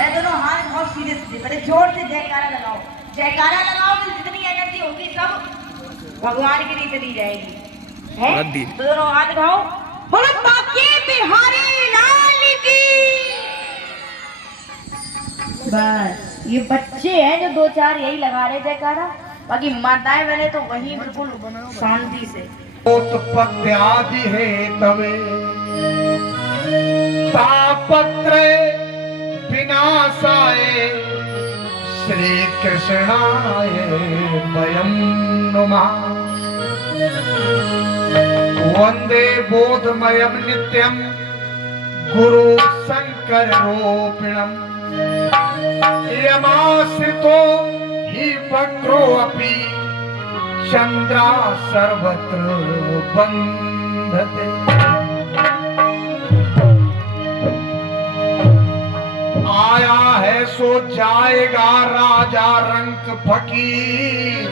अरे दोनों हाथ बहुत सीधे सीधे, पहले जोर से जयकारा लगाओ। जयकारा लगाओ तो जितनी एनर्जी होगी सब भगवान के लिए चली जाएगी। है तो दोनों हाथ उठाओ, बोलो बाके बिहारी लाल की। बस ये बच्चे हैं जो दो चार यही लगा रहे जयकारा, बाकी माताएं बने तो वही बिल्कुल शांति से। उत्पत्त्यादि है तवे तापत्र विनाशाय श्री कृष्णाय वयं नुमः। वंदे बोधमयं नित्यं गुरु शंकर रूपिणम् यमाश्रितो हि वक्रो अपि चंद्रा सर्वत्र बंधते। आया है सो जाएगा राजा रंक फकीर,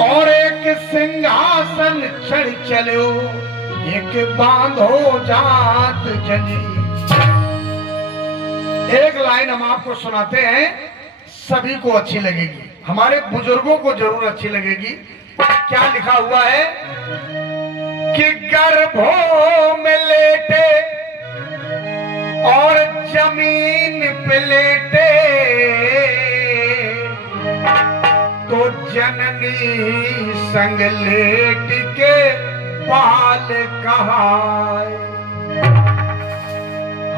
और एक सिंहासन चढ़ चलो एक बांधो जात जनी। एक लाइन हम आपको सुनाते हैं, सभी को अच्छी लगेगी, हमारे बुजुर्गों को जरूर अच्छी लगेगी। क्या लिखा हुआ है कि गर्भों में लेटे और जमीन पे लेटे तो जननी संग लेट के बाल कहाए।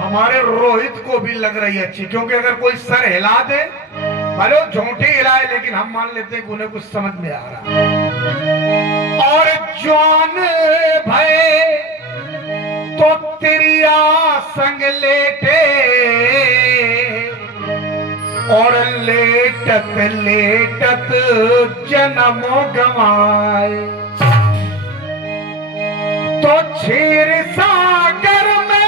हमारे रोहित को भी लग रही है अच्छी, क्योंकि अगर कोई सर हिला दे, भले झूठी हिलाए, लेकिन हम मान लेते हैं कि उन्हें कुछ समझ में आ रहा। और जवान भय तो तिरिया संग लेटे और लेटत लेटत जन्मों गवाए। तो क्षीर सागर में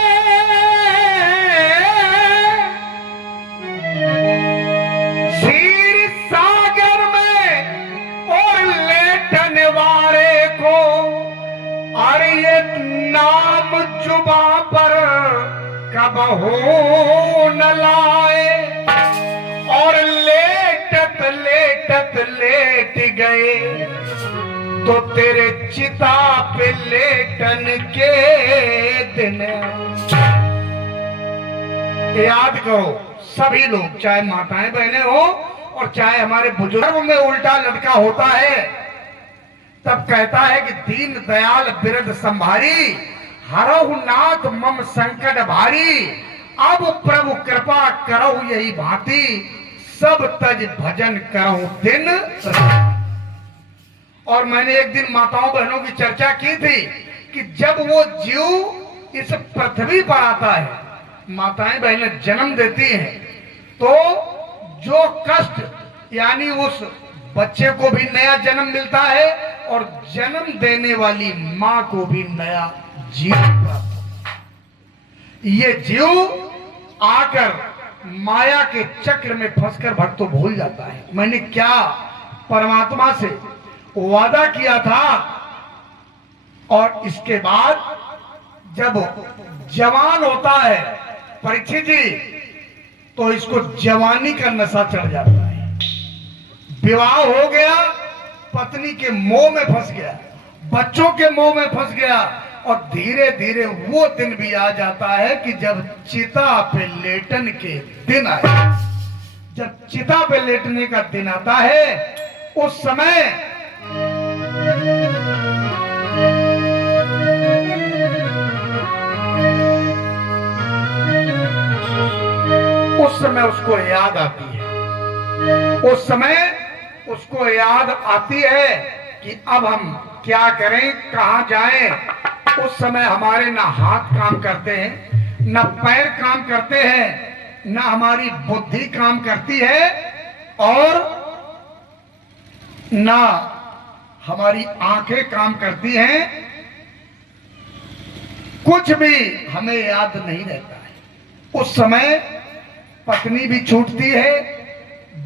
नाम जुबा पर कब हो न लाए, और लेटत लेटत लेट गए तो तेरे चिता पे लेटन के दिन। याद करो सभी लोग, चाहे माताएं बहनें हो और चाहे हमारे बुजुर्ग में उल्टा लटका होता है, तब कहता है कि दीन दयाल बिरद संभारी, हरहु नाथ मम संकट भारी। अब प्रभु कृपा करहु यही भांति, सब तज भजन करहु दिन। और मैंने एक दिन माताओं बहनों की चर्चा की थी कि जब वो जीव इस पृथ्वी पर आता है, माताएं बहनें जन्म देती हैं, तो जो कष्ट, यानी उस बच्चे को भी नया जन्म मिलता है और जन्म देने वाली मां को भी नया जीव प्राप्त। ये जीव आकर माया के चक्र में फंसकर भक्त तो भूल जाता है, मैंने क्या परमात्मा से वादा किया था। और इसके बाद जब जवान होता है परीक्षित जी, तो इसको जवानी का नशा चढ़ जाता है। विवाह हो गया, पत्नी के मोह में फंस गया, बच्चों के मोह में फंस गया, और धीरे धीरे वो दिन भी आ जाता है कि जब चिता पे लेटन के दिन आए। जब चिता पे लेटने का दिन आता है, उस समय उसको याद आती है, उस समय उसको याद आती है कि अब हम क्या करें, कहां जाएं। उस समय हमारे ना हाथ काम करते हैं, ना पैर काम करते हैं, ना हमारी बुद्धि काम करती है, और ना हमारी आंखें काम करती हैं। कुछ भी हमें याद नहीं रहता है। उस समय पत्नी भी छूटती है,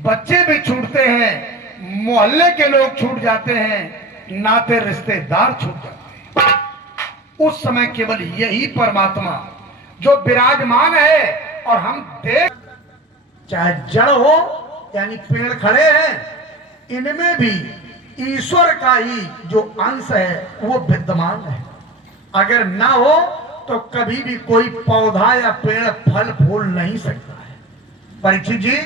बच्चे भी छूटते हैं, मोहल्ले के लोग छूट जाते हैं, नाते रिश्तेदार छूट जाते हैं। उस समय केवल यही परमात्मा जो विराजमान है और हम देख चाहे जड़ हो यानी पेड़ खड़े हैं, इनमें भी ईश्वर का ही जो अंश है वो विद्यमान है। अगर ना हो तो कभी भी कोई पौधा या पेड़ फल फूल नहीं सकता है। परीक्षित जी,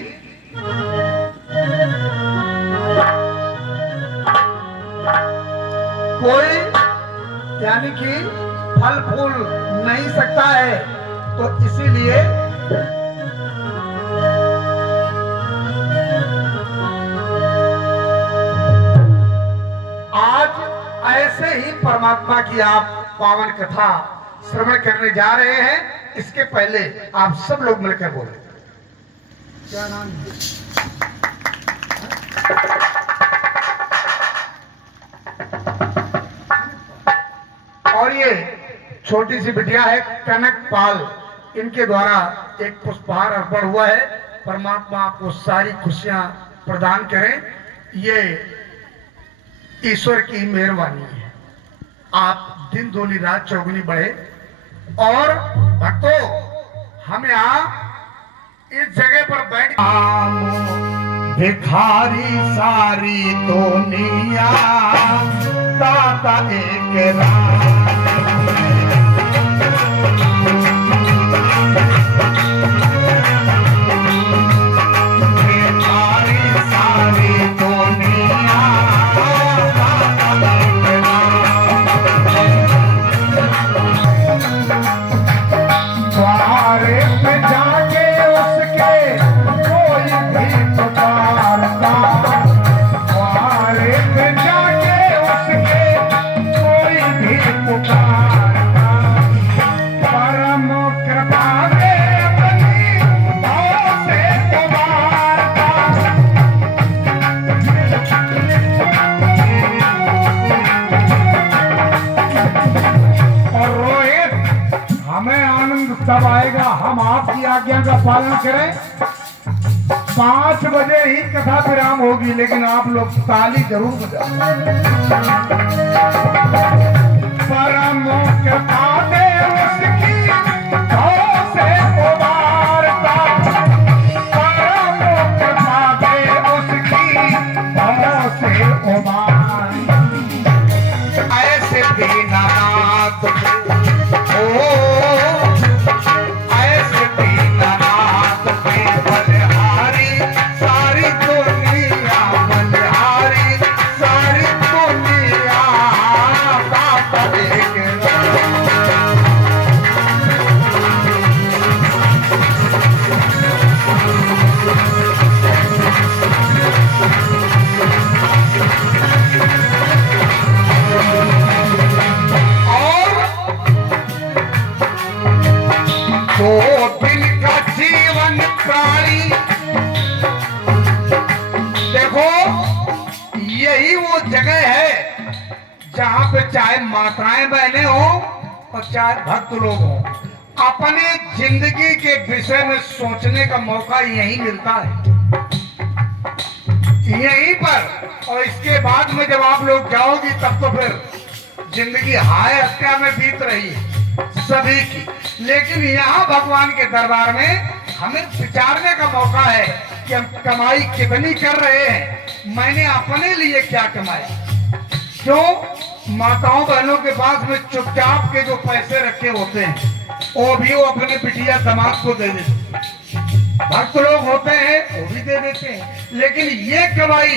कोई यानी कि फल फूल नहीं सकता है, तो इसीलिए आज ऐसे ही परमात्मा की आप पावन कथा श्रवण करने जा रहे हैं। इसके पहले आप सब लोग मिलकर बोले, क्या नाम है? और ये छोटी सी बिटिया है कनक पाल, इनके द्वारा एक पुष्पहार अर्पण हुआ है। परमात्मा आपको सारी खुशियां प्रदान करें, ये ईश्वर की मेहरबानी है। आप दिन दूनी रात चौगुनी बढ़े। और भक्तों, हम यहाँ इस जगह पर बैठ भिखारी सारी दुनिया दाता एक राम, तब आएगा हम आपकी आज्ञा का पालन करें। 5 बजे ही कथा विराम होगी, लेकिन आप लोग ताली जरूर बजाएं। परम कृपा दे उसकी भव से उबारता, परम कृपा दे उसकी भव से उबारता। ऐसे दीनानाथ जगह है जहां पे चाहे माताएं बहनें हो और चाहे भक्त लोग हो, अपने जिंदगी के विषय में सोचने का मौका यही मिलता है, यहीं पर। और इसके बाद में जब आप लोग जाओगी तब तो फिर जिंदगी हाय हत्या में बीत रही है सभी की। लेकिन यहाँ भगवान के दरबार में हमें विचारने का मौका है कि हम कमाई कितनी कर रहे हैं, मैंने अपने लिए क्या कमाया। क्यों माताओं बहनों के पास में चुपचाप के जो पैसे रखे होते हैं वो भी वो अपने बिटिया दामाद को दे देते, भक्त लोग होते हैं वो भी दे देते हैं। लेकिन ये कमाई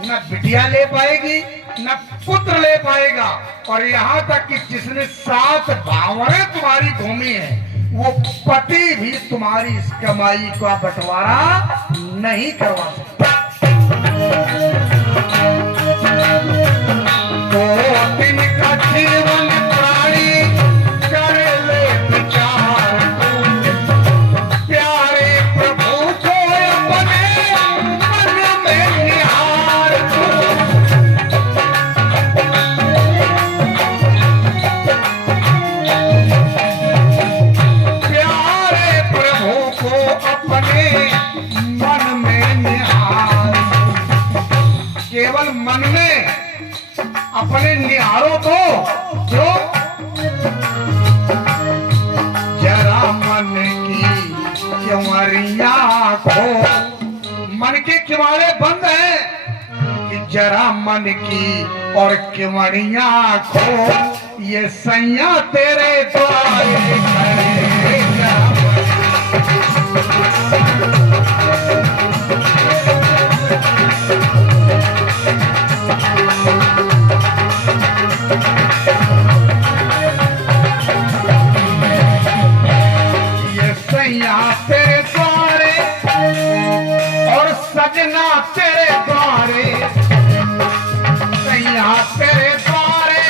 न बिटिया ले पाएगी न पुत्र ले पाएगा। और यहाँ तक कि जिसने 7 भावरें तुम्हारी घूमी है वो पति भी तुम्हारी इस कमाई का बंटवारा नहीं करवा सकता। तो दिन का जीवन प्राणी कर ले विचार, प्यारे प्रभु को अपने मन में निहार। प्यारे प्रभु को अपने मन में निहार, केवल मन में अपने निहारो तो जो जरा मन की क्यों खो, मन के किवाड़े बंद हैं कि जरा मन की और किवड़िया खो, ये सैया तेरे द्वारे खड़े जरा तेरे द्वारे और सजना तेरे द्वारे, सैया तेरे द्वारे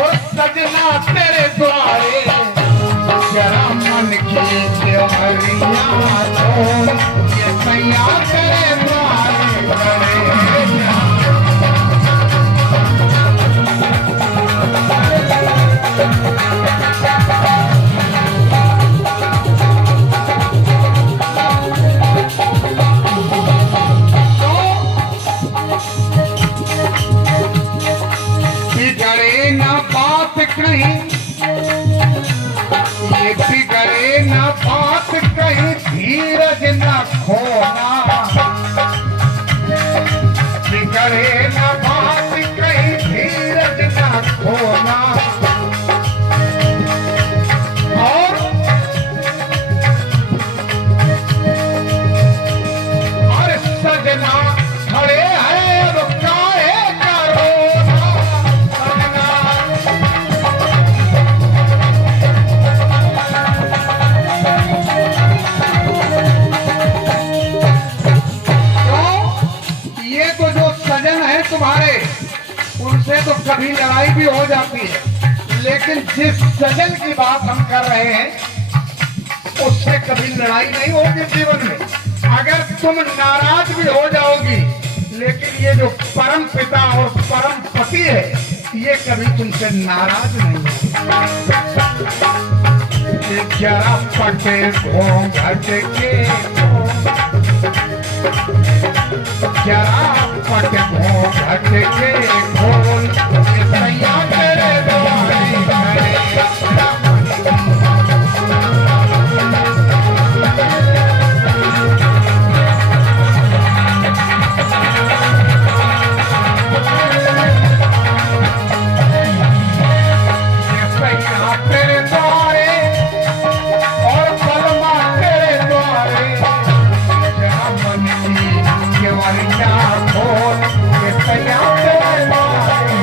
और सजना तेरे द्वारे, जरा मन की त्योहरिया छोड़, ये सैया तेरे द्वारे खड़े कहीं, ये बिगड़े न बात कहीं, धीरज न खोना, बिगड़े न बात कहीं, धीरज न खोना। और अरे सजना खड़े हैं अब काहे करो तुम्हारे, उनसे तो कभी लड़ाई भी हो जाती है, लेकिन जिस सजन की बात हम कर रहे हैं उससे कभी लड़ाई नहीं होगी जीवन में। अगर तुम नाराज भी हो जाओगी, लेकिन ये जो परम पिता और परम पति है ये कभी तुमसे नाराज नहीं होगा। जरा पटे घूंघट के, जरा पट घूंघट के खोल, सैया तेरे द्वारे खड़े सैया तेरे द्वारे और बलमा तेरे द्वारे, जरा मन की केवड़िया खोल, ये सैया तेरे द्वारे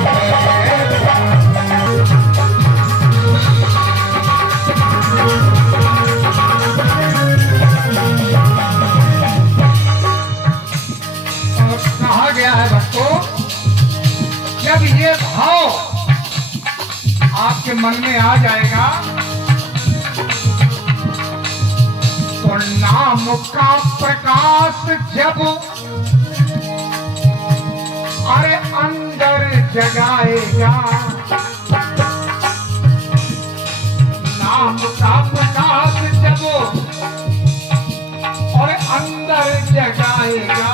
कहा गया है भक्तों, जब ये भाव आपके मन में आ जाएगा तो नाम का प्रकाश जब अरे अंदर जगाएगा, नाम का प्रकाश जब और अंदर जगाएगा,